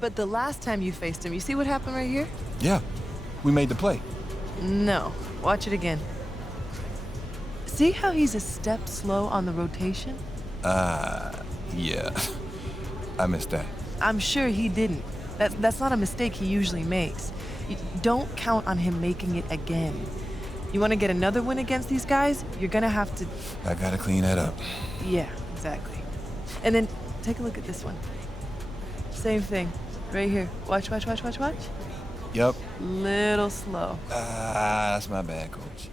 But the last time you faced him, you see what happened right here? Yeah, we made the play. No. Watch it again. See how he's a step slow on the rotation? Yeah. I missed that. I'm sure he didn't. That's not a mistake he usually makes. Don't count on him making it again. You want to get another win against these guys, you're gonna have to... I gotta clean that up. Yeah, exactly. And then take a look at this one. Same thing. Right here. Watch. Yep. Little slow. That's my bad, coach.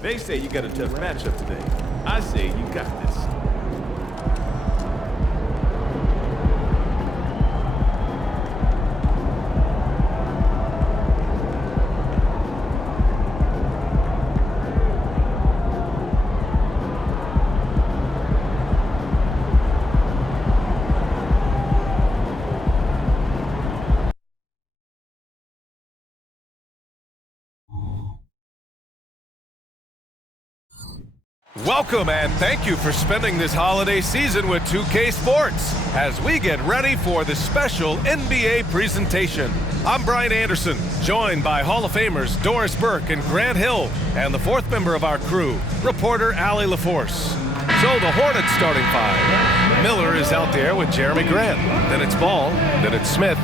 They say you got a tough matchup today. I say you got this. Welcome and thank you for spending this holiday season with 2K Sports as we get ready for the special NBA presentation. I'm Brian Anderson, joined by Hall of Famers Doris Burke and Grant Hill, and the fourth member of our crew, reporter Allie LaForce. So the Hornets starting five. Miller is out there with Jeremy Grant. Then it's Ball, then it's Smith,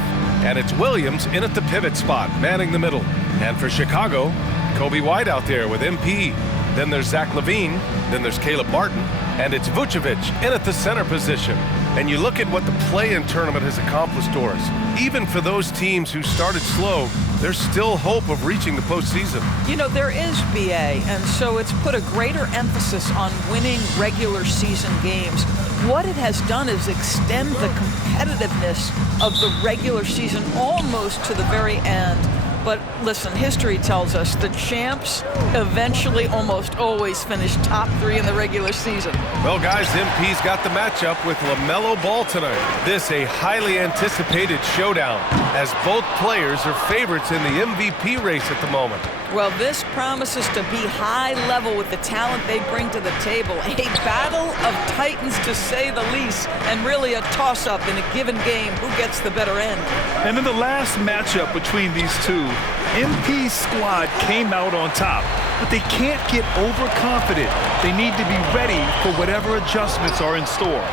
and it's Williams in at the pivot spot, manning the middle. And for Chicago, Kobe White out there with MP. Then there's Zach LaVine, then there's Caleb Martin, and it's Vucevic in at the center position. And you look at what the play-in tournament has accomplished, Doris. Even for those teams who started slow, there's still hope of reaching the postseason. You know, there is BA, and so it's put a greater emphasis on winning regular season games. What it has done is extend the competitiveness of the regular season almost to the very end. But listen, history tells us the champs eventually almost always finish top three in the regular season. Well, guys, MP's got the matchup with LaMelo Ball tonight. This a highly anticipated showdown as both players are favorites in the MVP race at the moment. Well, this promises to be high level with the talent they bring to the table. A battle of titans, to say the least, and really a toss-up in a given game. Who gets the better end? And in the last matchup between these two, MP's squad came out on top, but they can't get overconfident. They need to be ready for whatever adjustments are in store.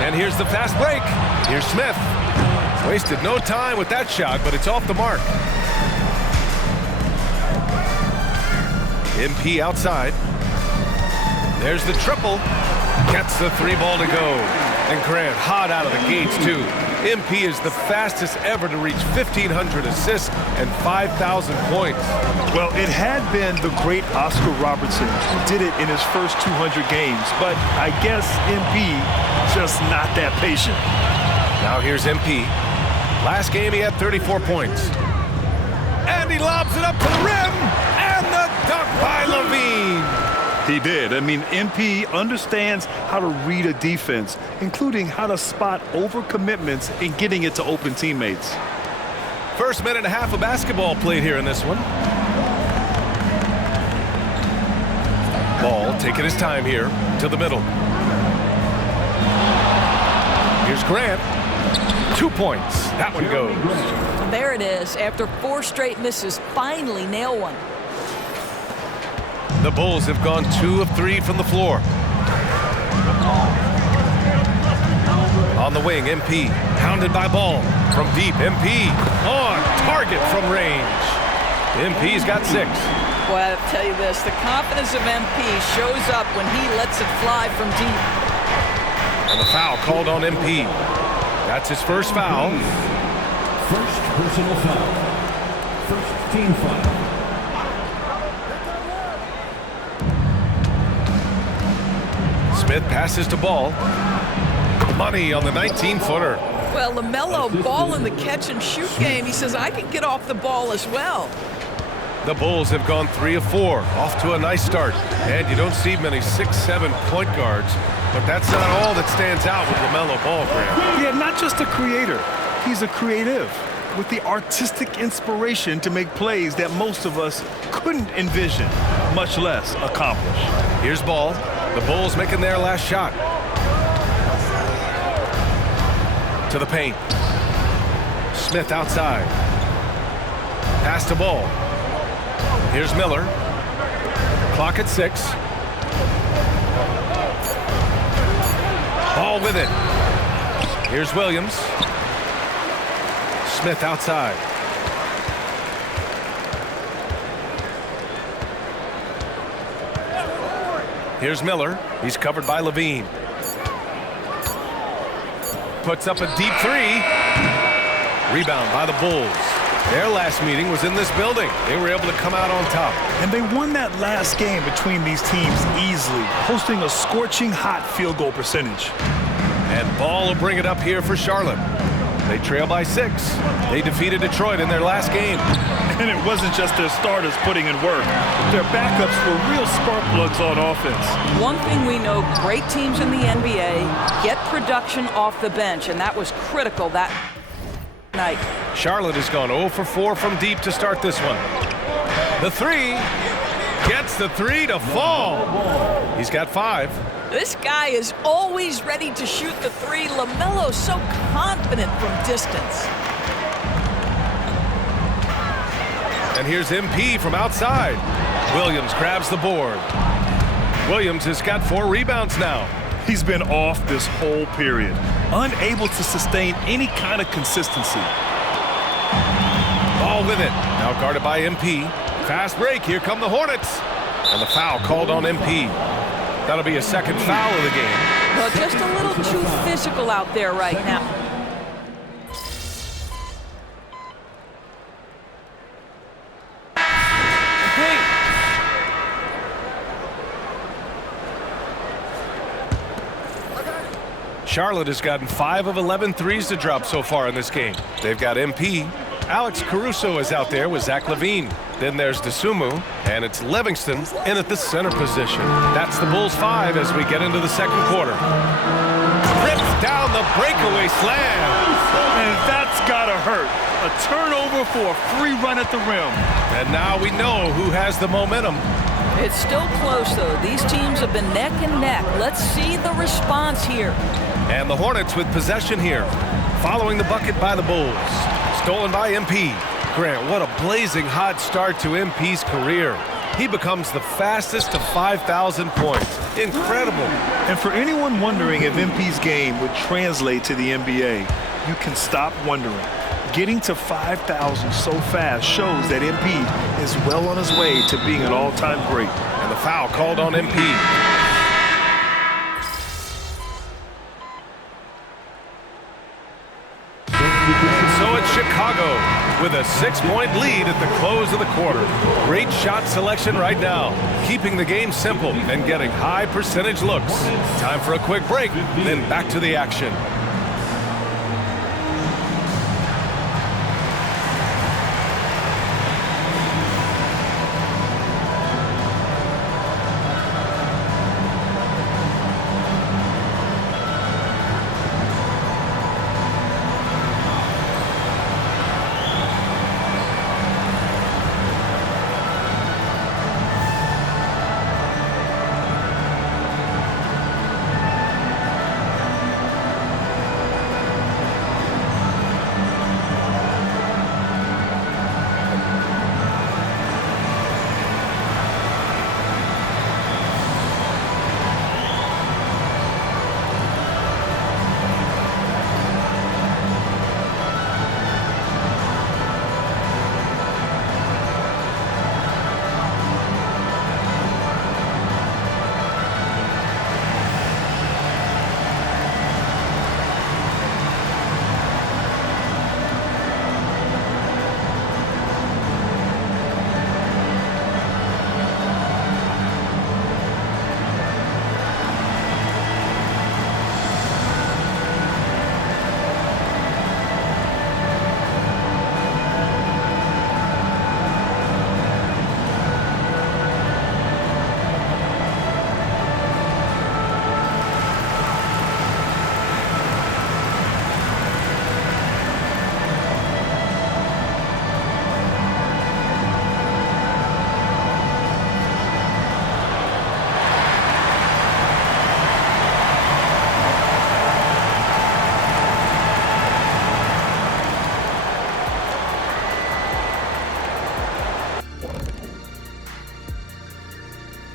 And here's the fast break. Here's Smith. Wasted no time with that shot, but it's off the mark. MP outside. There's the triple. Gets the 3 ball to go. And Grant hot out of the gates, too. MP is the fastest ever to reach 1,500 assists and 5,000 points. Well, it had been the great Oscar Robertson who did it in his first 200 games, but I guess MP just not that patient. Now here's MP. Last game he had 34 points. And he lobs it up to the rim, and the dunk by Levine. He did. I mean, MP understands how to read a defense, including how to spot overcommitments and getting it to open teammates. First minute and a half of basketball played here in this one. Ball taking his time here to the middle. Here's Grant. 2 points. That one goes. There it is. After 4 straight misses, finally nail one. The Bulls have gone 2 of 3 from the floor. On the wing, MP. Pounded by Ball. From deep, MP. On target from range. MP's got 6. Boy, I'll tell you this. The confidence of MP shows up when he lets it fly from deep. And the foul called on MP. That's his first foul. First personal foul. First team foul. Smith passes to Ball. Money on the 19-footer. Well, LaMelo Ball in the catch-and-shoot game. He says, I can get off the ball as well. The Bulls have gone 3 of 4. Off to a nice start. And you don't see many 6'7" point guards. But that's not all that stands out with LaMelo Ball, Graham. Yeah, not just a creator. He's a creative with the artistic inspiration to make plays that most of us couldn't envision, much less accomplish. Here's Ball. The Bulls making their last shot. To the paint. Smith outside. Pass to Ball. Here's Miller. Clock at 6. Ball with it. Here's Williams. Smith outside. Here's Miller. He's covered by Levine. Puts up a deep 3. Rebound by the Bulls. Their last meeting was in this building. They were able to come out on top. And they won that last game between these teams easily, posting a scorching hot field goal percentage. And Ball will bring it up here for Charlotte. They trail by 6. They defeated Detroit in their last game. And it wasn't just their starters putting in work. Their backups were real spark plugs on offense. One thing we know, great teams in the NBA get production off the bench, and that was critical that night. Charlotte has gone 0 for 4 from deep to start this one. The 3 gets the 3 to fall. He's got 5. This guy is always ready to shoot the 3. LaMelo's so confident from distance. And here's MP from outside. Williams grabs the board. Williams has got 4 rebounds now. He's been off this whole period, unable to sustain any kind of consistency. Ball with it. Now guarded by MP. Fast break. Here come the Hornets. And the foul called on MP. That'll be a second foul of the game. Well, just a little too physical out there right now. Charlotte has gotten 5 of 11 threes to drop so far in this game. They've got MP. Alex Caruso is out there with Zach LaVine. Then there's DeSumo, and it's Livingston in at the center position. That's the Bulls 5 as we get into the second quarter. Rips down the breakaway slam. And that's gotta hurt. A turnover for a free run at the rim. And now we know who has the momentum. It's still close, though. These teams have been neck and neck. Let's see the response here. And the Hornets with possession here, following the bucket by the Bulls. Stolen by MP. Grant, what a blazing hot start to MP's career. He becomes the fastest to 5,000 points. Incredible. And for anyone wondering if MP's game would translate to the NBA, you can stop wondering. Getting to 5,000 so fast shows that MP is well on his way to being an all-time great. And the foul called on MP. So it's Chicago with a 6-point lead at the close of the quarter. Great shot selection right now, keeping the game simple and getting high percentage looks. Time for a quick break, then back to the action.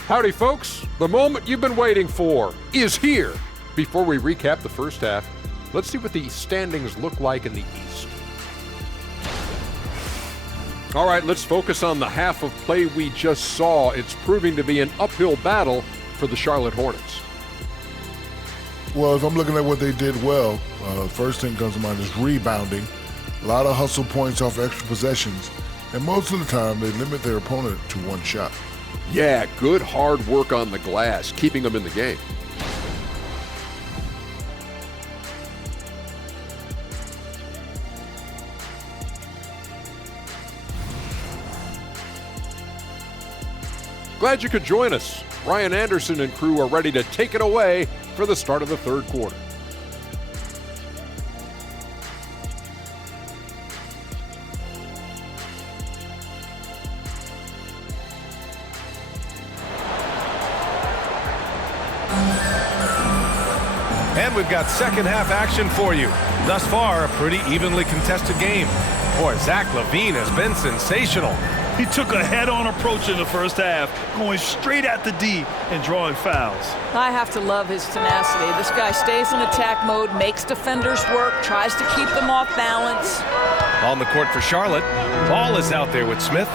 Howdy, folks. The moment you've been waiting for is here. Before we recap the first half, let's see what the standings look like in the East. All right, let's focus on the half of play we just saw. It's proving to be an uphill battle for the Charlotte Hornets. Well, if I'm looking at what they did well, first thing comes to mind is rebounding. A lot of hustle points off extra possessions, and most of the time they limit their opponent to one shot. Yeah, good hard work on the glass, keeping them in the game. Glad you could join us. Ryan Anderson and crew are ready to take it away for the start of the third quarter. And we've got second half action for you. Thus far, a pretty evenly contested game. Boy, Zach LaVine has been sensational. He took a head-on approach in the first half, going straight at the D and drawing fouls. I have to love his tenacity. This guy stays in attack mode, makes defenders work, tries to keep them off balance. On the court for Charlotte, Ball is out there with Smith.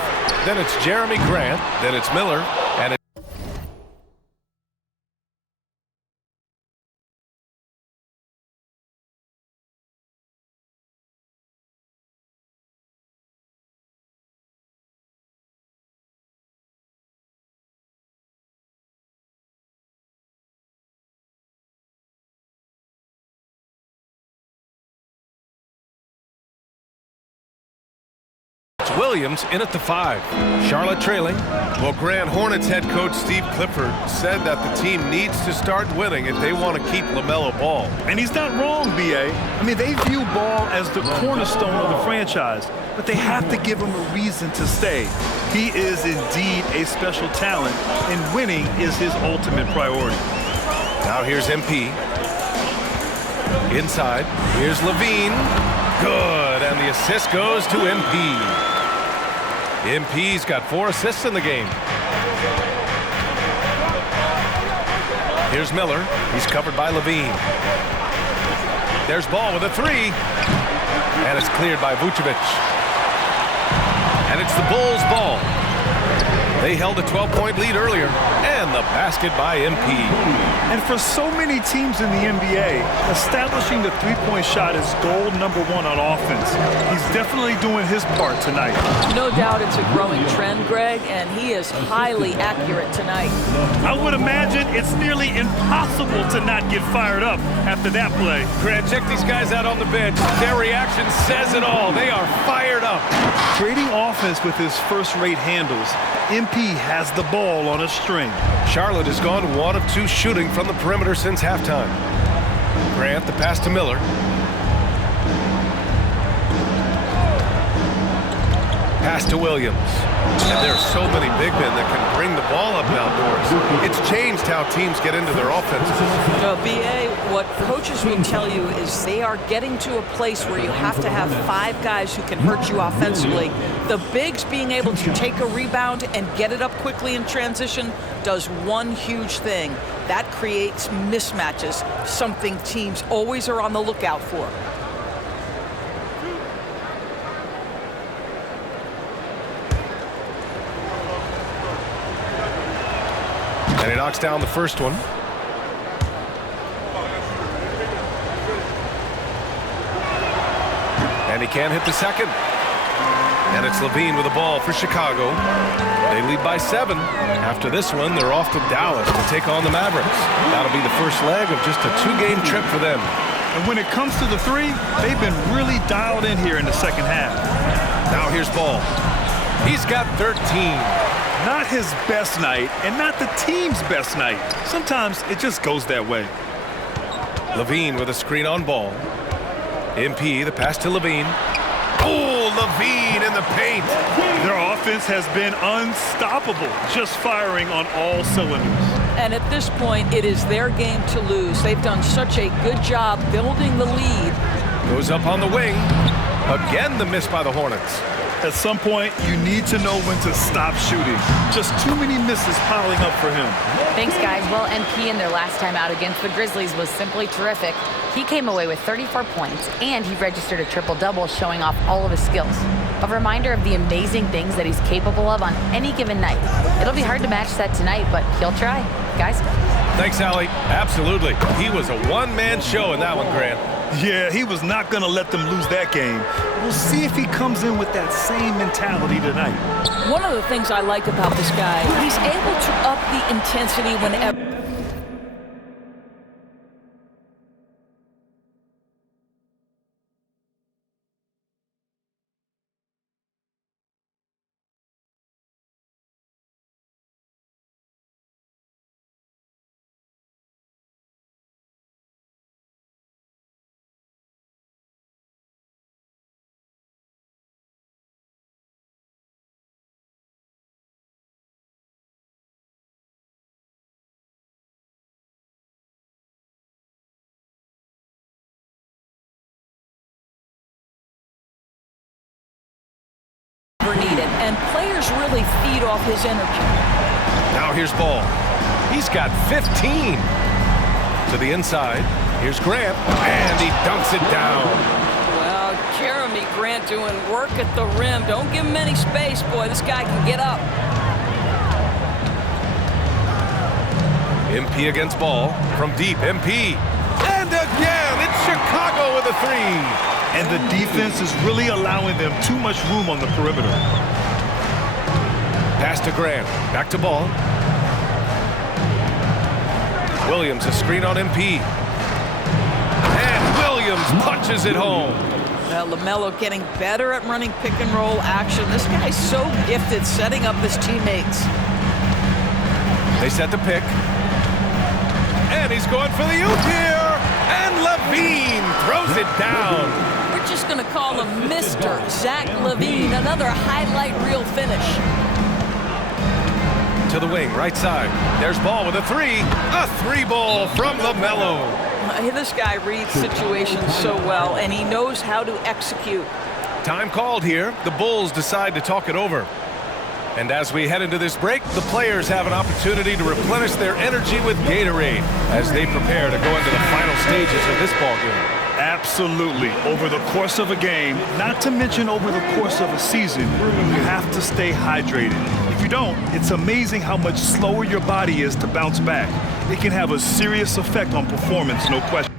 Then it's Jeremy Grant. Then it's Miller. And it's Williams in at the 5. Charlotte trailing. Well, Grand Hornets head coach Steve Clifford said that the team needs to start winning if they want to keep LaMelo Ball. And he's not wrong, B.A. I mean, they view Ball as the cornerstone of the franchise, but they have to give him a reason to stay. He is indeed a special talent, and winning is his ultimate priority. Now here's MP. Inside. Here's LaVine. Good, and the assist goes to MP. MP's got 4 assists in the game. Here's Miller. He's covered by LaVine. There's Ball with a 3. And it's cleared by Vucevic. And it's the Bulls' ball. They held a 12-point lead earlier, and the basket by MP. And for so many teams in the NBA, establishing the three-point shot is goal number one on offense. He's definitely doing his part tonight. No doubt it's a growing trend, Greg, and he is highly accurate tonight. I would imagine it's nearly impossible to not get fired up after that play. Grant, check these guys out on the bench. Their reaction says it all. They are fired up. Creating offense with his first-rate handles, MP has the ball on a string. Charlotte has gone 1 of 2 shooting from the perimeter since halftime. Grant, the pass to Miller. Pass to Williams. And there's so many big men that can bring the ball up and outdoors. It's changed how teams get into their offenses. BA, what coaches will tell you is they are getting to a place where you have to have 5 guys who can hurt you offensively. The bigs being able to take a rebound and get it up quickly in transition does one huge thing. That creates mismatches, something teams always are on the lookout for. And he knocks down the first one. And he can't hit the second. And it's Levine with the ball for Chicago. They lead by 7. After this one, they're off to Dallas to take on the Mavericks. That'll be the first leg of just a 2-game trip for them. And when it comes to the three, they've been really dialed in here in the second half. Now here's Ball. He's got 13. Not his best night, and not the team's best night. Sometimes it just goes that way. Levine with a screen on Ball. MP, the pass to Levine. Oh, Levine in the paint. Their offense has been unstoppable, just firing on all cylinders. And at this point, it is their game to lose. They've done such a good job building the lead. Goes up on the wing. Again, the miss by the Hornets. At some point, you need to know when to stop shooting. Just too many misses piling up for him. Thanks, guys. Well, MP in their last time out against the Grizzlies was simply terrific. He came away with 34 points, and he registered a triple-double, showing off all of his skills. A reminder of the amazing things that he's capable of on any given night. It'll be hard to match that tonight, but he'll try. Guys? Thanks, Allie. Absolutely. He was a one-man show in that one, Grant. Yeah, he was not going to let them lose that game. We'll see if he comes in with that same mentality tonight. One of the things I like about this guy, he's able to up the intensity whenever. Needed, and players really feed off his energy. Now here's Ball. He's got 15. To the inside. Here's Grant, and he dunks it down. Well, Jeremy Grant doing work at the rim. Don't give him any space, boy. This guy can get up. MP against Ball. From deep, MP. And again, it's Chicago with a 3. And the defense is really allowing them too much room on the perimeter. Pass to Grant. Back to Ball. Williams, a screen on MP. And Williams punches it home. Well, LaMelo getting better at running pick and roll action. This guy's so gifted setting up his teammates. They set the pick. And he's going for the oop here. And Levine throws it down. We're just going to call him Mr. Zach LaVine. Another highlight reel finish. To the wing, right side. There's Ball with a 3. A 3-ball from LaMelo. This guy reads situations so well, and he knows how to execute. Time called here. The Bulls decide to talk it over. And as we head into this break, the players have an opportunity to replenish their energy with Gatorade as they prepare to go into the final stages of this ball game. Absolutely. Over the course of a game, not to mention over the course of a season, you have to stay hydrated. If you don't, it's amazing how much slower your body is to bounce back. It can have a serious effect on performance, no question.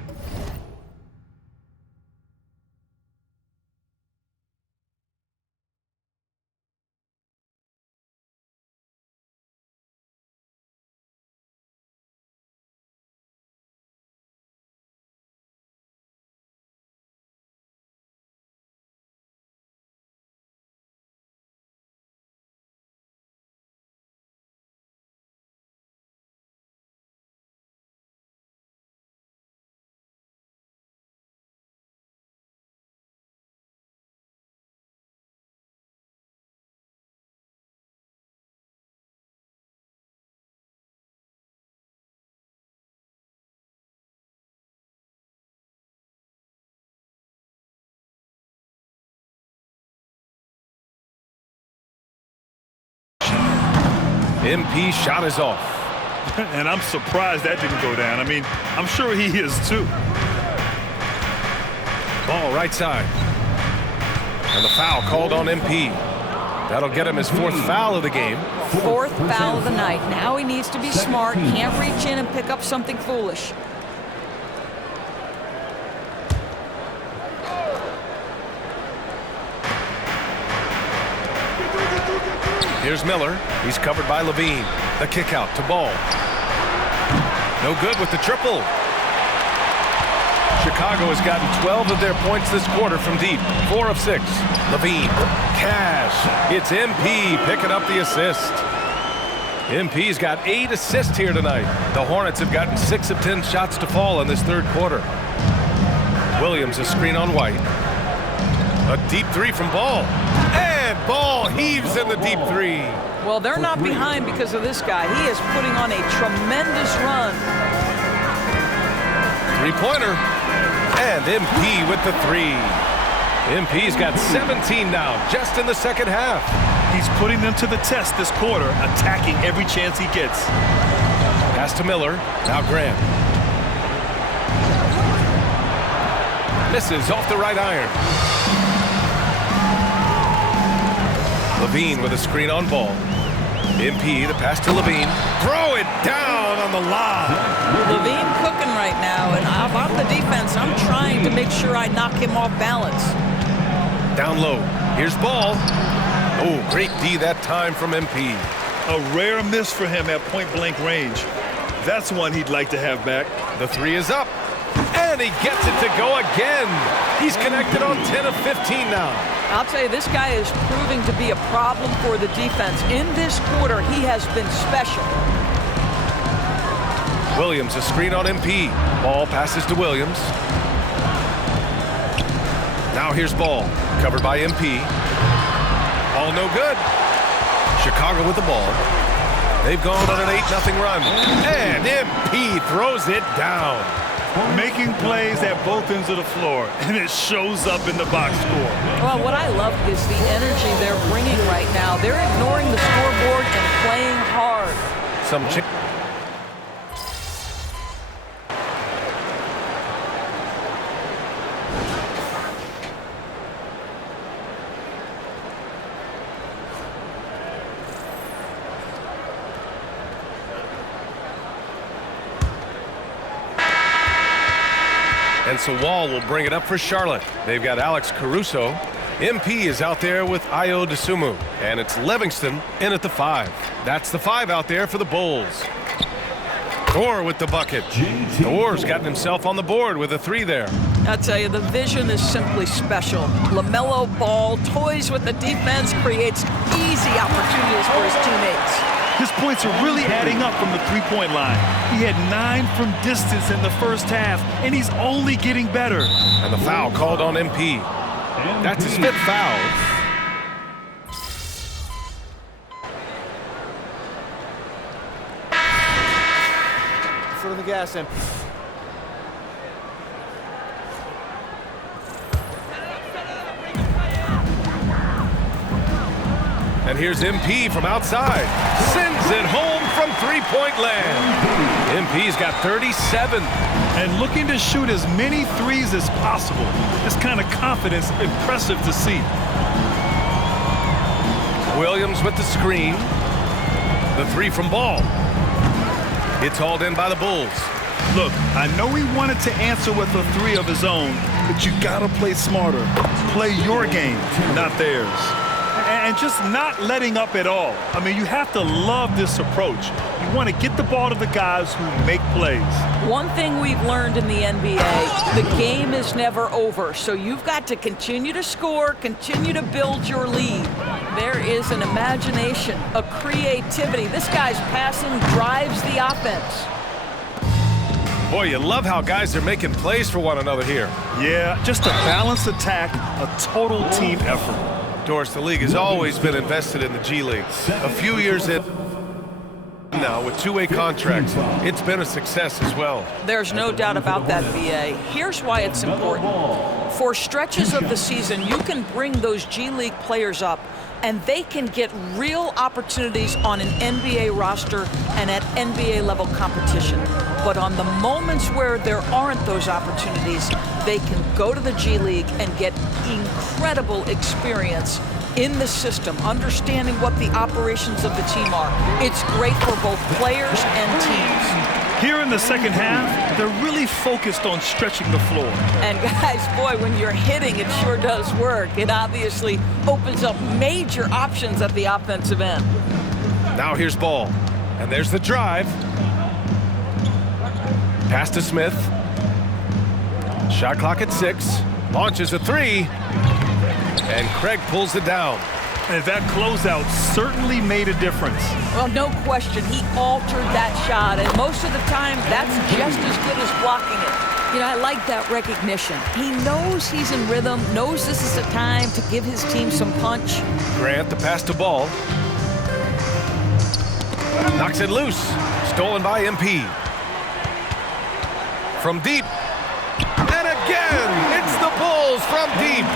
MP shot is off. And I'm surprised that didn't go down. I mean, I'm sure he is too. Ball right side. And the foul called on MP. That'll get him his 4th foul of the game. 4th foul of the night. Now he needs to be smart. Can't reach in and pick up something foolish. Here's Miller. He's covered by Levine. The kick out to Ball. No good with the triple. Chicago has gotten 12 of their points this quarter from deep. 4 of 6. Levine. Cash. It's MP picking up the assist. MP's got 8 assists here tonight. The Hornets have gotten 6 of 10 shots to fall in this 3rd quarter. Williams a screen on White. A deep 3 from Ball. And Ball heaves in the deep 3. Well, they're not behind because of this guy. He is putting on a tremendous run. 3-pointer. And MP with the 3. MP's got 17 now, just in the 2nd half. He's putting them to the test this quarter, attacking every chance he gets. Pass to Miller. Now Grant. Misses off the right iron. Levine with a screen on Ball. MP, the pass to Levine. Throw it down on the lob. Levine cooking right now, and if I'm the defense, I'm trying to make sure I knock him off balance. Down low. Here's Ball. Oh, great D that time from MP. A rare miss for him at point-blank range. That's one he'd like to have back. The 3 is up. And he gets it to go again. He's connected on 10 of 15 now. I'll tell you, this guy is proving to be a problem for the defense. In this quarter, he has been special. Williams, a screen on MP. Ball passes to Williams. Now here's Ball, covered by MP. Ball no good. Chicago with the ball. They've gone on an 8-0 run. And MP throws it down. Making plays at both ends of the floor, and it shows up in the box score. Well, what I love is the energy they're bringing right now. They're ignoring the scoreboard and playing hard. And so Wall will bring it up for Charlotte. They've got Alex Caruso. MP is out there with Ayo Dosunmu. And it's Livingston in at the 5. That's the 5 out there for the Bulls. Thor with the bucket. Thor's gotten himself on the board with a 3 there. I'll tell you, the vision is simply special. LaMelo Ball toys with the defense, creates easy opportunities for his teammates. His points are really adding up from the three-point line. He had 9 from distance in the first half, and he's only getting better. And the foul called on MP. That's his 5th foul. Foot on the gas, MP. And here's MP from outside. Sends it home from three-point land. MP's got 37. And looking to shoot as many threes as possible. This kind of confidence, impressive to see. Williams with the screen. The three from Ball. It's hauled in by the Bulls. Look, I know he wanted to answer with a three of his own, but you gotta play smarter. Play your game, not theirs. And just not letting up at all. I mean, you have to love this approach. You want to get the ball to the guys who make plays. One thing we've learned in the NBA, the game is never over. So you've got to continue to score, continue to build your lead. There is an imagination, a creativity. This guy's passing drives the offense. Boy, you love how guys are making plays for one another here. Yeah, just a balanced attack, a total team effort. Doris, the league has always been invested in the G League. A few years in now with two-way contracts, it's been a success as well. There's no doubt about that, BA. Here's why it's important. For stretches of the season, you can bring those G League players up and they can get real opportunities on an NBA roster and at NBA level competition. But on the moments where there aren't those opportunities, they can go to the G League and get incredible experience in the system, understanding what the operations of the team are. It's great for both players and teams. Here in the second half, they're really focused on stretching the floor. And guys, boy, when you're hitting, it sure does work. It obviously opens up major options at the offensive end. Now here's Ball, and there's the drive. Pass to Smith. Shot clock at 6. Launches a three. And Craig pulls it down. And that closeout certainly made a difference. Well, no question. He altered that shot, and most of the time, that's just as good as blocking it. You know, I like that recognition. He knows he's in rhythm, knows this is the time to give his team some punch. Grant, the pass to Ball. Knocks it loose. Stolen by MP. From deep. And again, it's the Bulls from deep.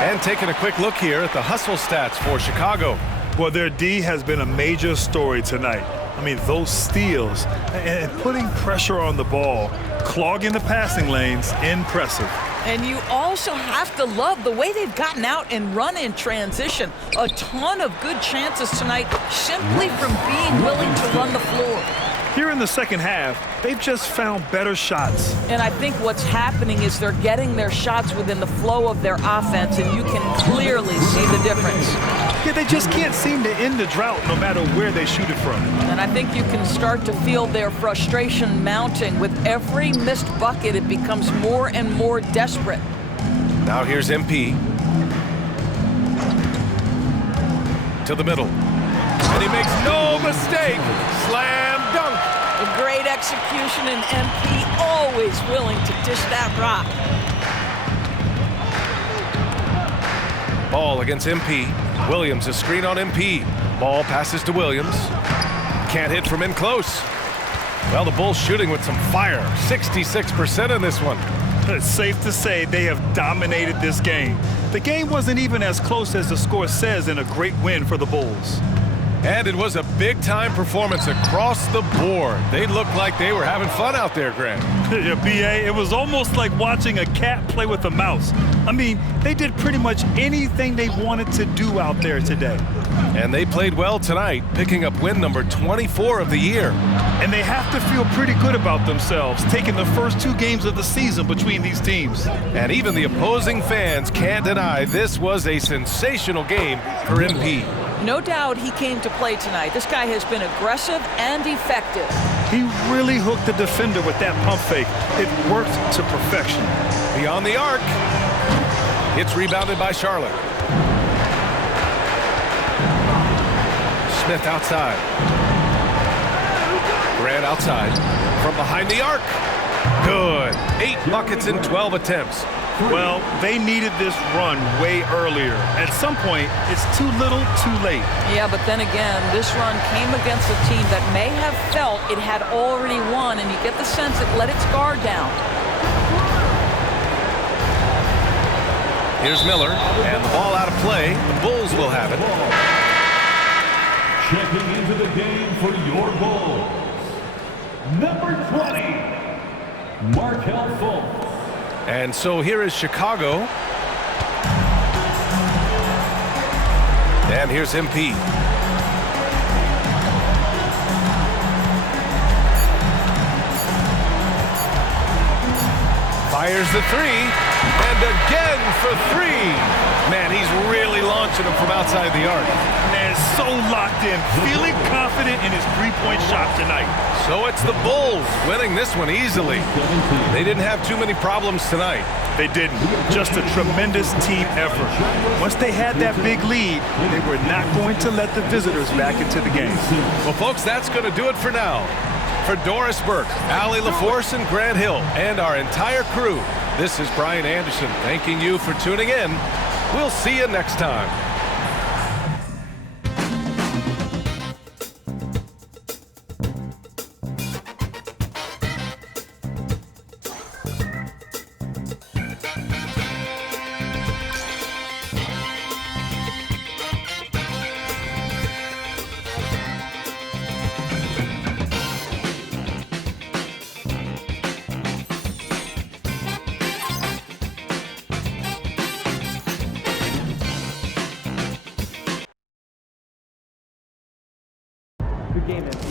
And taking a quick look here at the hustle stats for Chicago. Well, their D has been a major story tonight. I mean, those steals and putting pressure on the ball, clogging the passing lanes, impressive. And you also have to love the way they've gotten out and run in transition. A ton of good chances tonight simply from being willing to run the floor. Here in the second half, they've just found better shots. And I think what's happening is they're getting their shots within the flow of their offense, and you can clearly see the difference. Yeah, they just can't seem to end the drought no matter where they shoot it from. And I think you can start to feel their frustration mounting. With every missed bucket, it becomes more and more desperate. Now here's MP. To the middle. And he makes no mistake. Slam dunk. A great execution, and MP always willing to dish that rock. Ball against MP. Williams, a screen on MP. Ball passes to Williams. Can't hit from in close. Well, the Bulls shooting with some fire. 66% in this one. It's safe to say they have dominated this game. The game wasn't even as close as the score says in a great win for the Bulls. And it was a big-time performance across the board. They looked like they were having fun out there, Grant. Yeah, B.A., it was almost like watching a cat play with a mouse. I mean, they did pretty much anything they wanted to do out there today. And they played well tonight, picking up win number 24 of the year. And they have to feel pretty good about themselves, taking the first 2 games of the season between these teams. And even the opposing fans can't deny this was a sensational game for MP. No doubt he came to play tonight. This guy has been aggressive and effective. He really hooked the defender with that pump fake. It worked to perfection. Beyond the arc. It's rebounded by Charlotte. Smith outside. Grant outside. From behind the arc. Good. 8 buckets in 12 attempts. Well, they needed this run way earlier. At some point, it's too little, too late. Yeah, but then again, this run came against a team that may have felt it had already won, and you get the sense it let its guard down. Here's Miller, and the ball out of play. The Bulls will have it. Checking into the game for your Bulls, number 20, Markelle Fultz. And so here is Chicago. And here's MP. Fires the three, and again for three. Man, he's really launching them from outside the arc. Man, so locked in, feeling confident in his three-point shot tonight. So it's the Bulls winning this one easily. They didn't have too many problems tonight. They didn't. Just a tremendous team effort. Once they had that big lead, they were not going to let the visitors back into the game. Well, folks, that's going to do it for now. For Doris Burke, Allie LaForce, and Grant Hill, and our entire crew, this is Brian Anderson thanking you for tuning in. We'll see you next time. Good game, MP.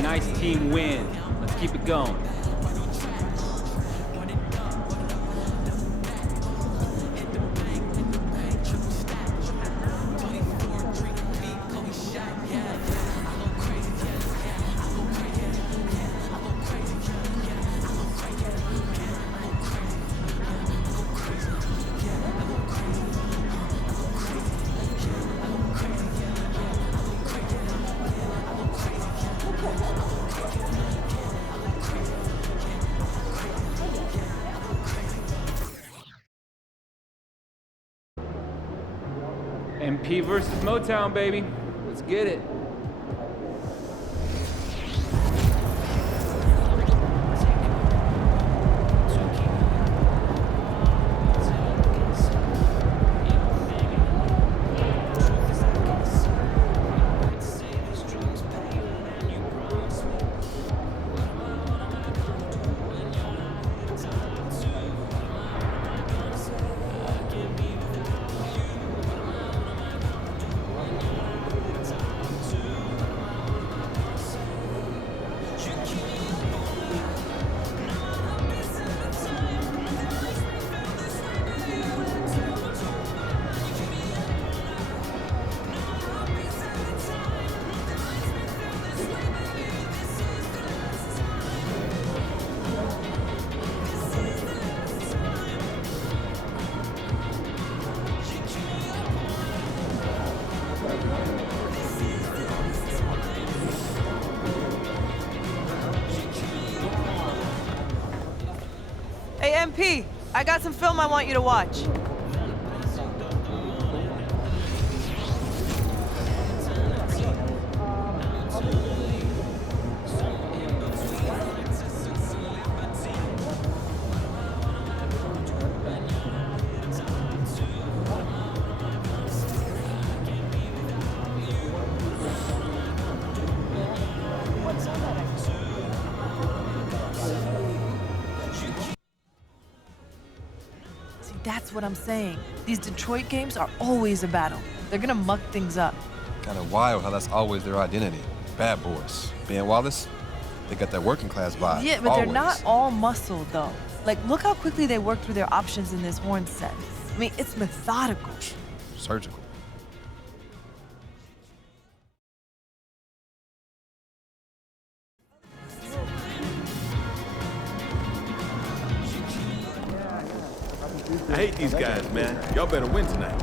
Nice team win. Let's keep it going. MP versus Motown, baby. Let's get it. Hey, MP, I got some film I want you to watch. That's what I'm saying. These Detroit games are always a battle. They're gonna muck things up. Kind of wild how that's always their identity. Bad boys. Ben Wallace, they got that working class vibe. Yeah, but always. they're not all muscle, though. Like, look how quickly they work through their options in this horn set. I mean, it's methodical. Surgical. I hate these guys, man. Y'all better win tonight.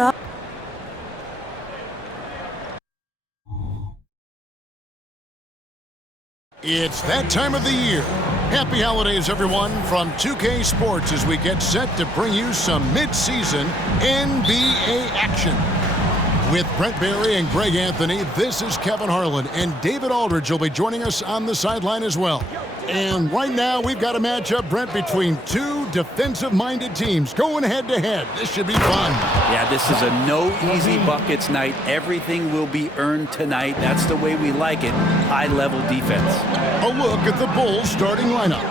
up. It's that time of the year. Happy holidays, everyone, from 2K Sports as we get set to bring you some mid-season NBA action. With Brent Barry and Greg Anthony, this is Kevin Harlan, and David Aldridge will be joining us on the sideline as well. And right now, we've got a matchup, Brent, between two defensive-minded teams going head-to-head. This should be fun. Yeah, this is a no easy buckets night. Everything will be earned tonight. That's the way we like it. High-level defense. A look at the Bulls starting lineup.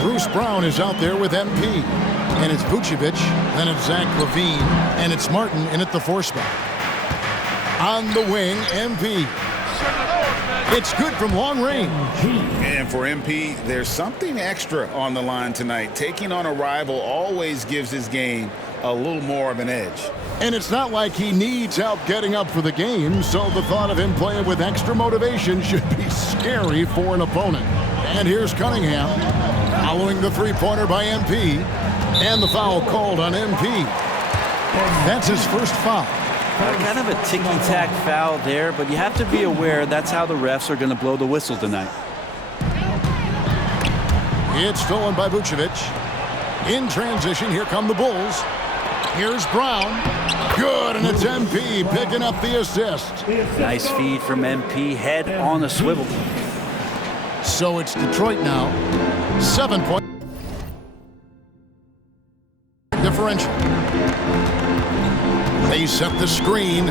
Bruce Brown is out there with MP. And it's Vucevic, then it's Zach LaVine, and it's Martin in at the 4 spot. On the wing, MP. It's good from long range. And for MP, there's something extra on the line tonight. Taking on a rival always gives his game a little more of an edge. And it's not like he needs help getting up for the game, so the thought of him playing with extra motivation should be scary for an opponent. And here's Cunningham, following the three-pointer by MP, and the foul called on MP. That's his first foul. Kind of a ticky-tack foul there, but you have to be aware that's how the refs are going to blow the whistle tonight. It's stolen by Vucevic. In transition, here come the Bulls. Here's Brown. Good, and it's MP picking up the assist. Nice feed from MP, head on a swivel. So it's Detroit now. 7-point differential. They set the screen.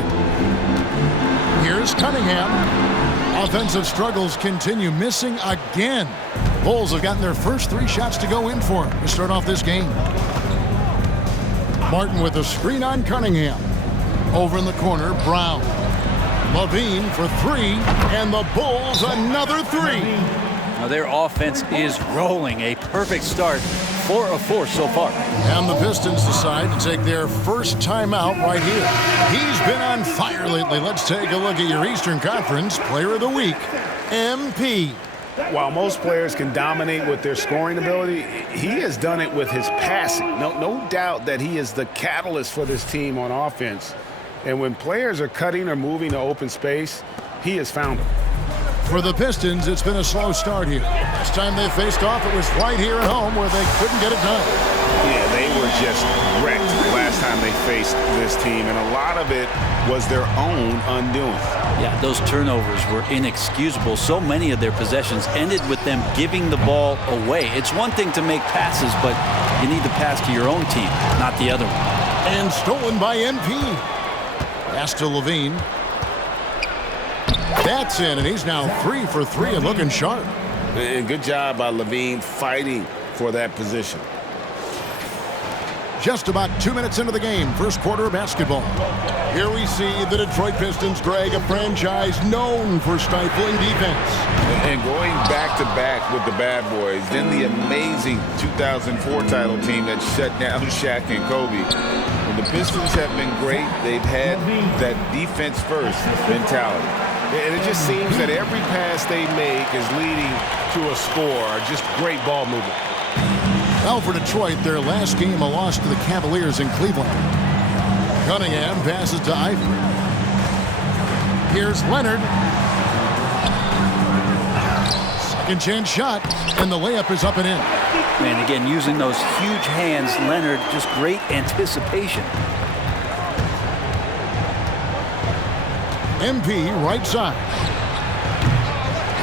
Here's Cunningham. Offensive struggles continue, missing again. Bulls have gotten their first 3 shots to go in for him to start off this game. Martin with a screen on Cunningham. Over in the corner, Brown. LaVine for 3, and the Bulls another 3. Now their offense is rolling. A perfect start. 4 of 4 so far. And the Pistons decide to take their first timeout right here. He's been on fire lately. Let's take a look at your Eastern Conference Player of the Week, MP. While most players can dominate with their scoring ability, he has done it with his passing. No doubt that he is the catalyst for this team on offense. And when players are cutting or moving to open space, he has found them. For the Pistons, it's been a slow start here. Last time they faced off, it was right here at home where they couldn't get it done. Yeah, they were just wrecked last time they faced this team, and a lot of it was their own undoing. Yeah, those turnovers were inexcusable. So many of their possessions ended with them giving the ball away. It's one thing to make passes, but you need to pass to your own team, not the other one. And stolen by MP. Pass to LaVine. That's in, and he's now 3 for 3 and looking sharp. And good job by LaVine fighting for that position. Just about 2 minutes into the game, first quarter of basketball. Here we see the Detroit Pistons, Greg, a franchise known for stifling defense. And going back-to-back with the bad boys, then the amazing 2004 title team that shut down Shaq and Kobe. When the Pistons have been great, they've had that defense-first mentality. And it just seems that every pass they make is leading to a score. Just great ball movement. Well, for Detroit, their last game a loss to the Cavaliers in Cleveland. Cunningham passes to Ivey. Here's Leonard. Second chance shot, and the layup is up and in. And again, using those huge hands, Leonard, just great anticipation. MP right side.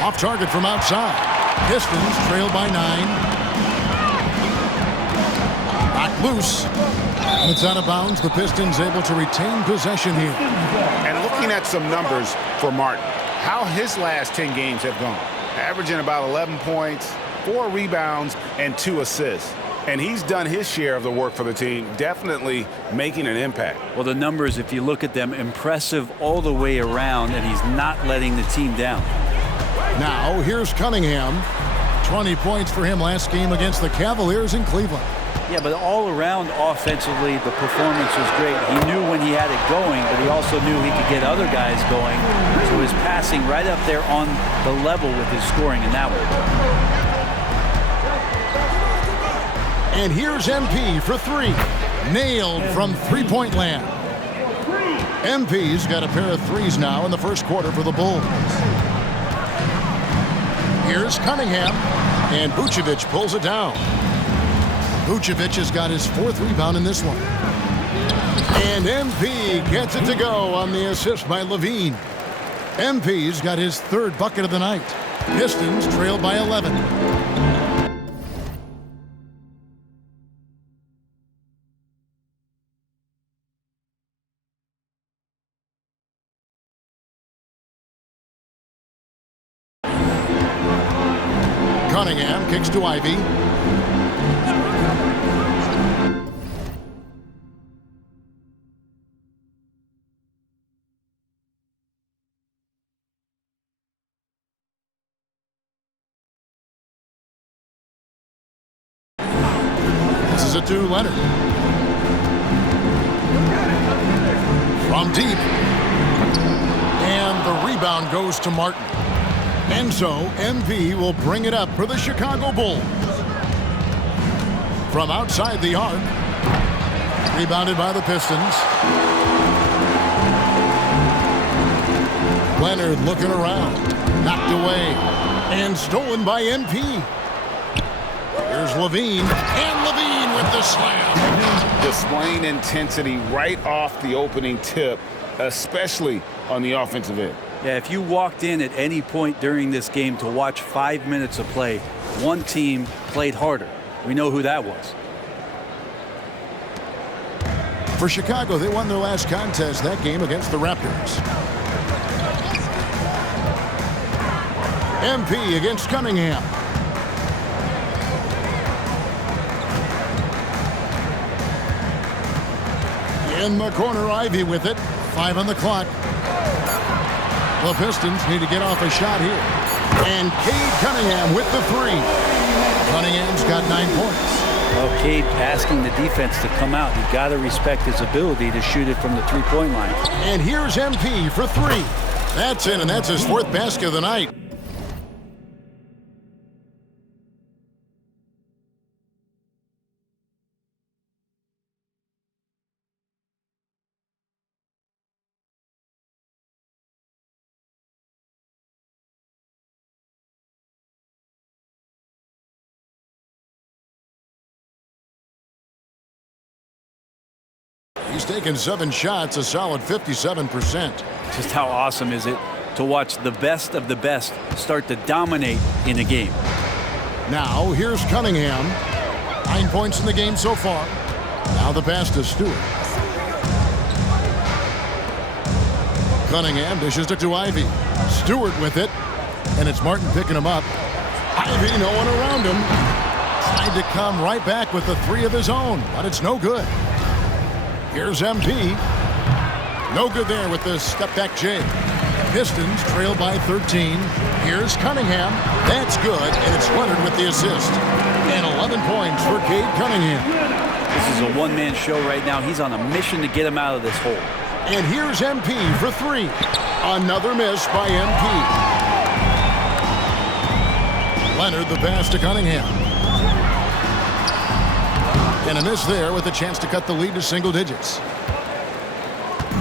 Off target from outside. Pistons trail by 9. Back loose. And it's out of bounds. The Pistons able to retain possession here. And looking at some numbers for Martin, how his last 10 games have gone. Averaging about 11 points, 4 rebounds, and 2 assists. And he's done his share of the work for the team, definitely making an impact. Well, the numbers, if you look at them, impressive all the way around, and he's not letting the team down. Now, here's Cunningham. 20 points for him last game against the Cavaliers in Cleveland. Yeah, but all around offensively, the performance was great. He knew when he had it going, but he also knew he could get other guys going. So his passing right up there on the level with his scoring in that one. And here's MP for 3. Nailed from three-point land. MP's got a pair of threes now in the first quarter for the Bulls. Here's Cunningham, and Vucevic pulls it down. Vucevic has got his 4th rebound in this one. And MP gets it to go on the assist by Levine. MP's got his 3rd bucket of the night. Pistons trail by 11. Cunningham kicks to Ivy. This is it to Leonard. From deep. And the rebound goes to Martin. And so, MP will bring it up for the Chicago Bulls. From outside the arc. Rebounded by the Pistons. Leonard looking around. Knocked away. And stolen by MP. Here's Levine. And Levine with the slam. Displaying intensity right off the opening tip, especially on the offensive end. Yeah, if you walked in at any point during this game to watch 5 minutes of play, one team played harder. We know who that was. For Chicago, they won their last contest that game against the Raptors. MP against Cunningham. In the corner, Ivy with it. 5 on the clock. The Pistons need to get off a shot here. And Cade Cunningham with the 3. Cunningham's got 9 points. Well, Cade asking the defense to come out. You've got to respect his ability to shoot it from the 3-point line. And here's MP for 3. That's in, and that's his 4th basket of the night. He's taken 7 shots, a solid 57%. Just how awesome is it to watch the best of the best start to dominate in a game? Now, here's Cunningham. 9 points in the game so far. Now the pass to Stewart. Cunningham dishes it to Ivy. Stewart with it. And it's Martin picking him up. Ivy, no one around him. Tried to come right back with the 3 of his own, but it's no good. Here's MP. No good there with the step-back J. Pistons trail by 13. Here's Cunningham. That's good, and it's Leonard with the assist. And 11 points for Cade Cunningham. This is a one-man show right now. He's on a mission to get him out of this hole. And here's MP for 3. Another miss by MP. Leonard the pass to Cunningham. And a miss there with a chance to cut the lead to single digits.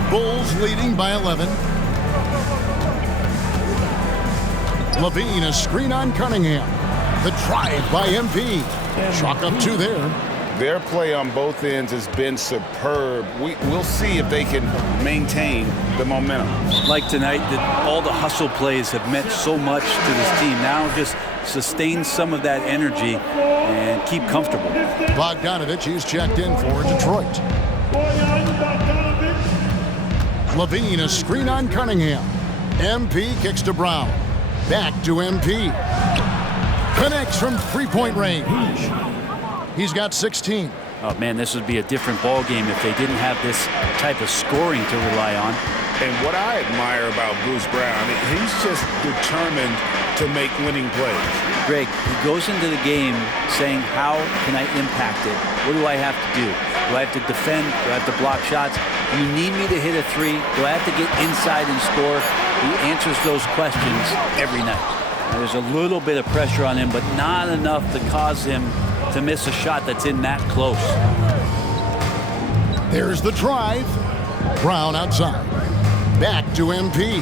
Bulls leading by 11. Levine, a screen on Cunningham. The drive by MP. Chalk up 2 there. Their play on both ends has been superb. We'll see if they can maintain the momentum. Like tonight, all the hustle plays have meant so much to this team. Now just sustain some of that energy and keep comfortable. Bogdanovich, he's checked in for Detroit. Levine, a screen on Cunningham. MP kicks to Brown. Back to MP. Connects from 3-point range. He's got 16. Oh, man, this would be a different ball game if they didn't have this type of scoring to rely on. And what I admire about Bruce Brown, he's just determined to make winning plays. Greg, he goes into the game saying, how can I impact it? What do I have to do? Do I have to defend? Do I have to block shots? Do you need me to hit a 3? Do I have to get inside and score? He answers those questions every night. Now, there's a little bit of pressure on him, but not enough to cause him to miss a shot that's in that close. There's the drive. Brown outside. Back to MP.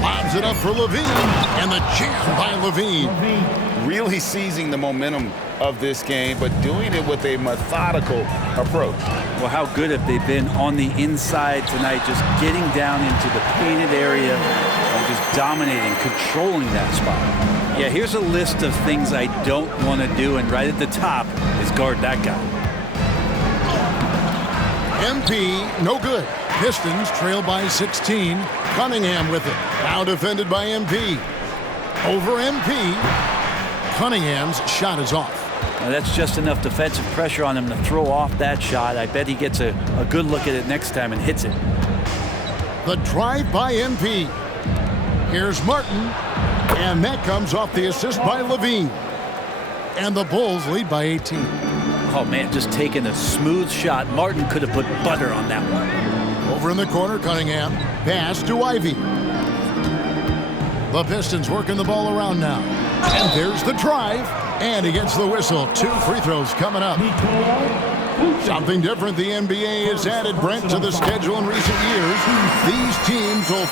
Lobs it up for Levine, and the jam by Levine. Really seizing the momentum of this game, but doing it with a methodical approach. Well, how good have they been on the inside tonight, just getting down into the painted area and just dominating, controlling that spot. Yeah, here's a list of things I don't want to do, and right at the top is guard that guy. MP, no good. Pistons trail by 16. Cunningham with it. Now defended by MP. Over MP. Cunningham's shot is off. Now that's just enough defensive pressure on him to throw off that shot. I bet he gets a good look at it next time and hits it. The drive by MP. Here's Martin. And that comes off the assist by Levine. And the Bulls lead by 18. Oh, man, just taking a smooth shot. Martin could have put butter on that one. Over in the corner, Cunningham. Pass to Ivy. The Pistons working the ball around now. And there's the drive. And he gets the whistle. 2 free throws coming up. Something different the NBA has added, Brent, to the schedule in recent years. These teams will...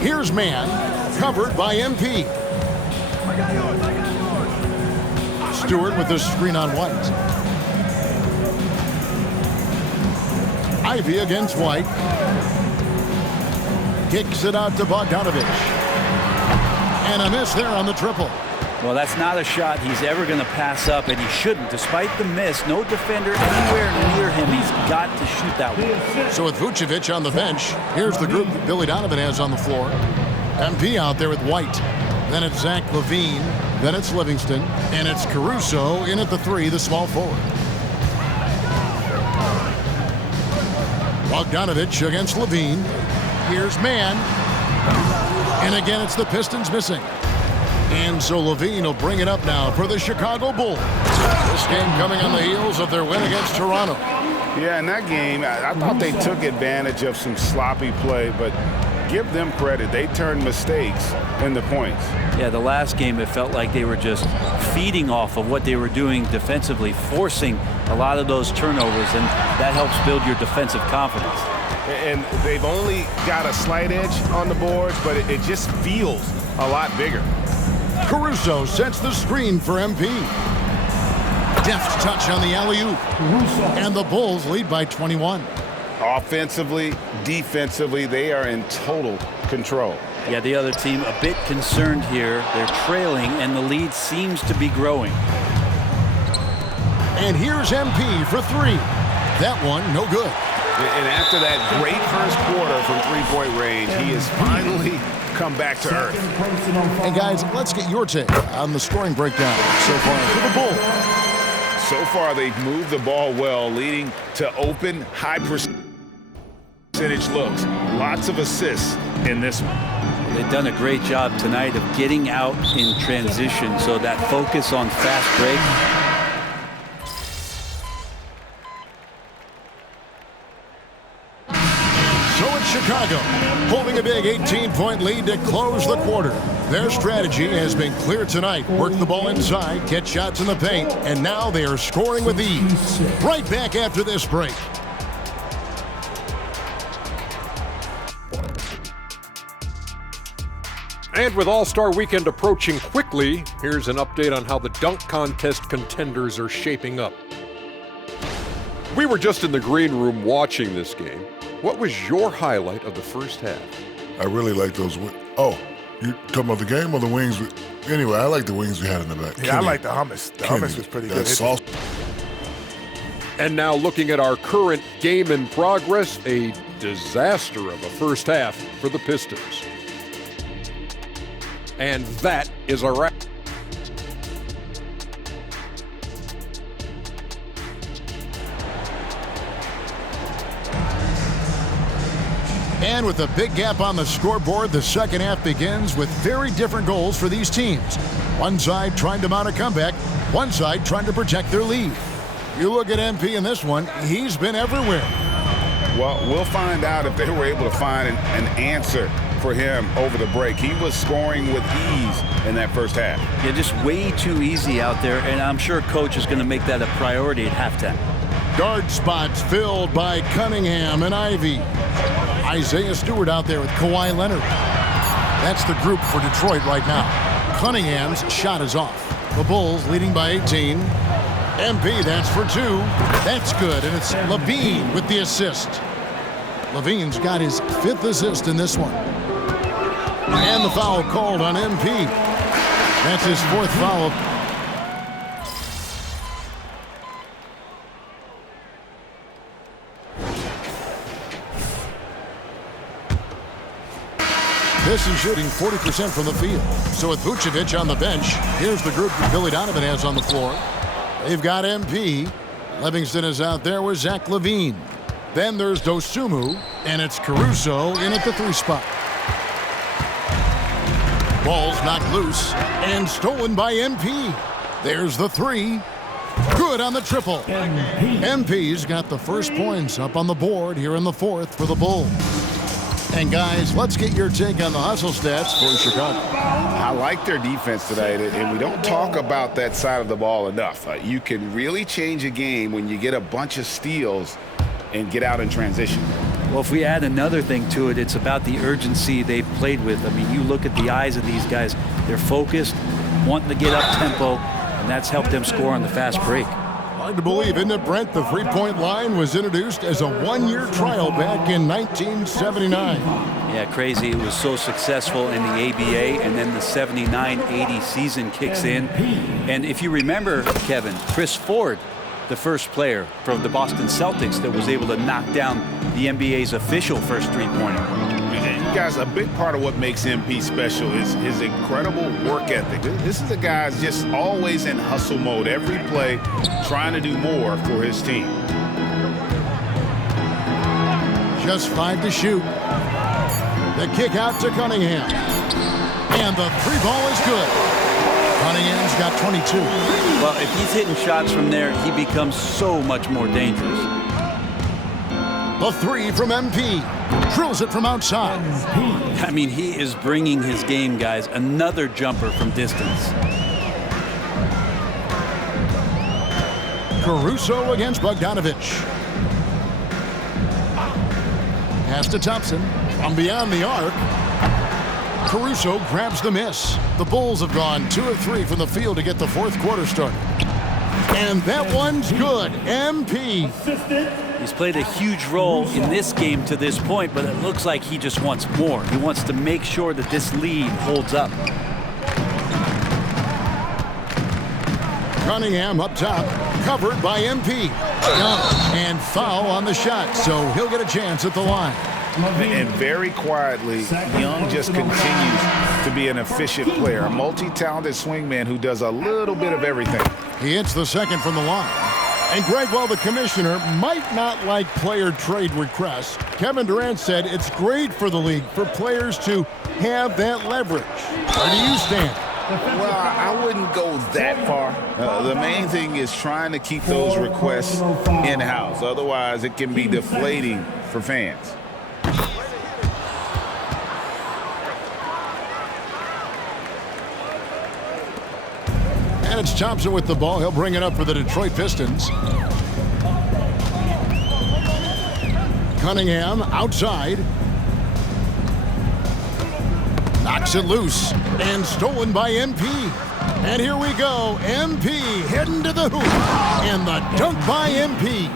Here's man, covered by MP. Stewart with the screen on White. Ivy against White. Kicks it out to Bogdanovich. And a miss there on the triple. Well, that's not a shot he's ever going to pass up, and he shouldn't. Despite the miss, no defender anywhere near him. He's got to shoot that one. So with Vucevic on the bench, here's the group that Billy Donovan has on the floor. MP out there with White. Then it's Zach Levine. Then it's Livingston. And it's Caruso in at the 3, the small forward. Bogdanovich against Levine. Here's Mann. And again, it's the Pistons missing. And so Levine will bring it up now for the Chicago Bulls. This game coming on the heels of their win against Toronto. Yeah, in that game, I thought they took advantage of some sloppy play, but give them credit. They turned mistakes into points. Yeah, the last game, it felt like they were just feeding off of what they were doing defensively, forcing a lot of those turnovers, and that helps build your defensive confidence. And they've only got a slight edge on the boards, but it just feels a lot bigger. Caruso sets the screen for MP. Deft touch on the alley-oop. And the Bulls lead by 21. Offensively, defensively, they are in total control. Yeah, the other team a bit concerned here. They're trailing, and the lead seems to be growing. And here's MP for 3. That one, no good. And after that great first quarter from three-point range, he has finally come back to earth. And guys, let's get your take on the scoring breakdown so far for the Bulls. So far, they've moved the ball well, leading to open, high percentage looks. Lots of assists in this one. They've done a great job tonight of getting out in transition, so that focus on fast break. Chicago holding a big 18-point lead to close the quarter. Their strategy has been clear tonight. Work the ball inside, get shots in the paint, and now they are scoring with ease. Right back after this break. And with All-Star Weekend approaching quickly, here's an update on how the dunk contest contenders are shaping up. We were just in the green room watching this game. What was your highlight of the first half? I really like those. Oh, you talking about the game or the wings? Anyway, I like the wings we had in the back. Yeah, I like the hummus. The hummus was pretty good. Sauce. And now looking at our current game in progress, a disaster of a first half for the Pistons. And that is a wrap. And with a big gap on the scoreboard, the second half begins with very different goals for these teams. One side trying to mount a comeback, one side trying to protect their lead. You look at MP in this one, he's been everywhere. Well, we'll find out if they were able to find an answer for him over the break. He was scoring with ease in that first half. Yeah, just way too easy out there, and I'm sure coach is going to make that a priority at halftime. Guard spots filled by Cunningham and Ivey. Isaiah Stewart out there with Kawhi Leonard. That's the group for Detroit right now. Cunningham's shot is off. The Bulls leading by 18. MP, that's for 2. That's good, and it's LaVine with the assist. LaVine's got his 5th assist in this one. And the foul called on MP. That's his 4th foul. This is shooting 40% from the field. So with Vucevic on the bench, here's the group that Billy Donovan has on the floor. They've got MP. Livingston is out there with Zach LaVine. Then there's Dosunmu, and it's Caruso in at the 3 spot. Ball's knocked loose and stolen by MP. There's the 3. Good on the triple. MP's got the first points up on the board here in the 4th for the Bulls. And guys, let's get your take on the hustle stats for Chicago. I like their defense tonight, and we don't talk about that side of the ball enough. You can really change a game when you get a bunch of steals and get out in transition. Well, if we add another thing to it, it's about the urgency they've played with. I mean, you look at the eyes of these guys. They're focused, wanting to get up tempo, and that's helped them score on the fast break. Hard to believe, isn't it, Brent? The three-point line was introduced as a 1-year trial back in 1979. Yeah, crazy. It was so successful in the ABA, and then the 79-80 season kicks in. And if you remember, Kevin, Chris Ford, the first player from the Boston Celtics that was able to knock down the NBA's official first three-pointer. You guys, a big part of what makes MP special is his incredible work ethic. This is a guy who's just always in hustle mode, every play, trying to do more for his team. Just 5 to shoot. The kick out to Cunningham. And the 3-ball is good. Cunningham's got 22. Well, if he's hitting shots from there, he becomes so much more dangerous. The 3 from MP. Drills it from outside. I mean, he is bringing his game, guys. Another jumper from distance. Caruso against Bogdanovic. Pass to Thompson. From beyond the arc. Caruso grabs the miss. The Bulls have gone 2 of 3 from the field to get the 4th quarter started. And that one's good. MP. He's played a huge role in this game to this point, but it looks like he just wants more. He wants to make sure that this lead holds up. Cunningham up top, covered by MP. And foul on the shot, so he'll get a chance at the line. And very quietly, Young just continues to be an efficient player, a multi-talented swingman who does a little bit of everything. He hits the second from the line. And Greg, while the commissioner might not like player trade requests, Kevin Durant said it's great for the league for players to have that leverage. Where do you stand? Well, I wouldn't go that far. The main thing is trying to keep those requests in-house. Otherwise, it can be deflating for fans. And it's Thompson with the ball. He'll bring it up for the Detroit Pistons. Cunningham outside. Knocks it loose. And stolen by MP. And here we go. MP heading to the hoop. And the dunk by MP.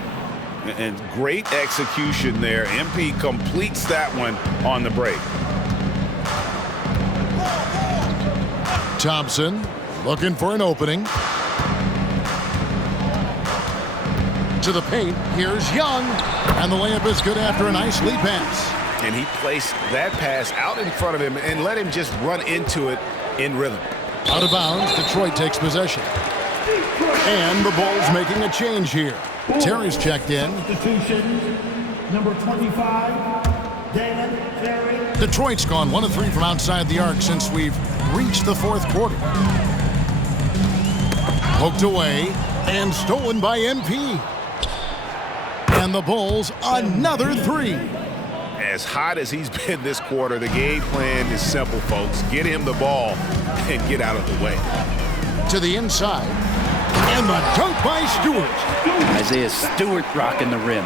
And great execution there. MP completes that one on the break. Thompson looking for an opening. To the paint. Here's Young. And the layup is good after a nice lead pass. And he placed that pass out in front of him and let him just run into it in rhythm. Out of bounds, Detroit takes possession. And the Bulls making a change here. Terry's checked in. Substitution, number 25, Dan Detroit's gone 1 of 3 from outside the arc since we've reached the fourth quarter. Poked away and stolen by MP. And the Bulls another 3. As hot as he's been this quarter, the game plan is simple, folks. Get him the ball and get out of the way. To the inside. And the dunk by Stewart. Isaiah Stewart rocking the rim.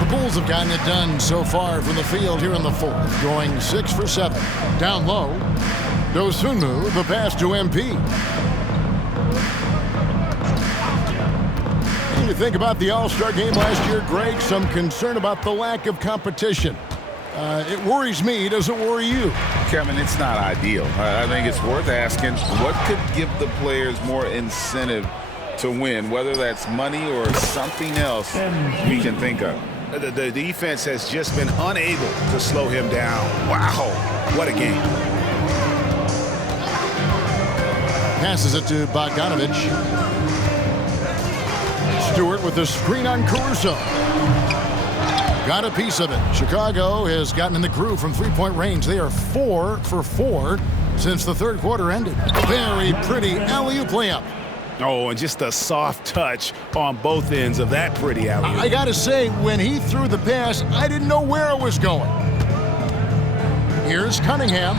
The Bulls have gotten it done so far from the field here in the fourth, going 6 for 7. Down low, Dosunmu, the pass to MP. When you think about the All-Star game last year, Greg, some concern about the lack of competition. It worries me. Does it worry you? Kevin, it's not ideal. I think it's worth asking what could give the players more incentive to win, whether that's money or something else we can think of. The defense has just been unable to slow him down. Wow, what a game. Passes it to Bogdanovic. Stewart with the screen on Caruso. Got a piece of it. Chicago has gotten in the groove from three-point range. They are 4 for 4 since the third quarter ended. Very pretty alley-oop layup. Oh, and just a soft touch on both ends of that pretty alley-oop. I got to say, when he threw the pass, I didn't know where it was going. Here's Cunningham.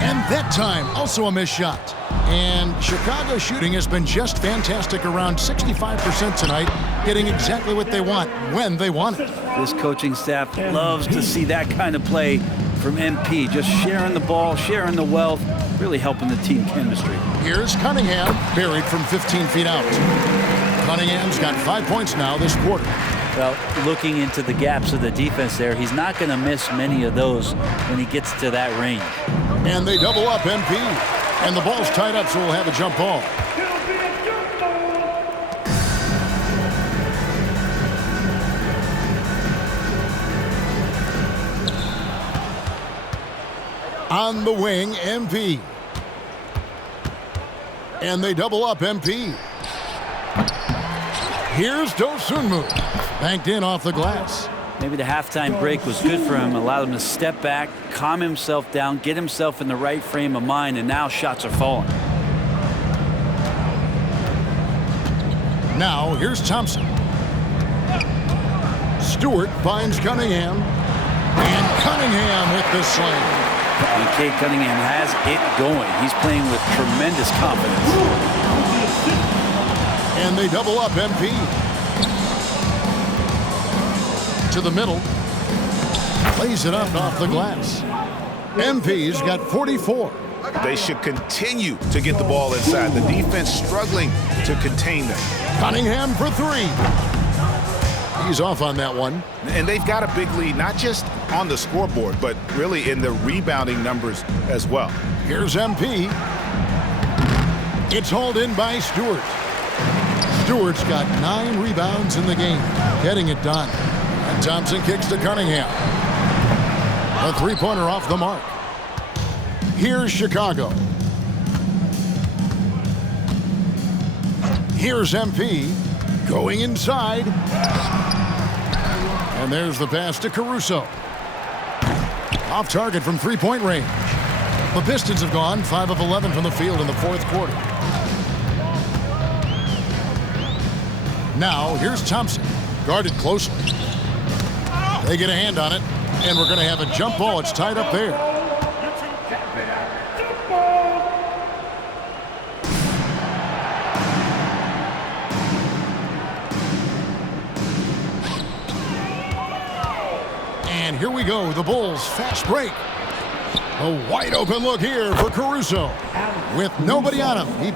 And that time, also a missed shot. And Chicago shooting has been just fantastic, around 65% tonight, getting exactly what they want when they want it. This coaching staff loves to see that kind of play from MP, just sharing the ball, sharing the wealth, really helping the team chemistry. Here's Cunningham, buried from 15 feet out. Cunningham's got 5 points now this quarter. Well, looking into the gaps of the defense there, he's not going to miss many of those when he gets to that range. And they double up MP. And the ball's tied up, so we'll have a jump ball. On the wing, MP. And they double up MP. Here's Dosunmu. Banked in off the glass. Maybe the halftime break was good for him, allowed him to step back, calm himself down, get himself in the right frame of mind, and now shots are falling. Now, here's Thompson. Stewart finds Cunningham. And Cunningham with the slam. And Cade Cunningham has it going. He's playing with tremendous confidence. And they double up MP. To the middle. Plays it up off the glass. MP's got 44. They should continue to get the ball inside. The defense struggling to contain them. Cunningham for 3. He's off on that one. And they've got a big lead, not just on the scoreboard, but really in the rebounding numbers as well. Here's MP. It's hauled in by Stewart. Stewart's got 9 rebounds in the game, getting it done. And Thompson kicks to Cunningham. A three-pointer off the mark. Here's Chicago. Here's MP going inside. And there's the pass to Caruso. Off target from three-point range. The Pistons have gone 5 of 11 from the field in the fourth quarter. Now, here's Thompson, guarded closely. They get a hand on it, and we're going to have a jump ball. It's tied up there. And here we go, the Bulls fast break. A wide open look here for Caruso. With nobody on him, he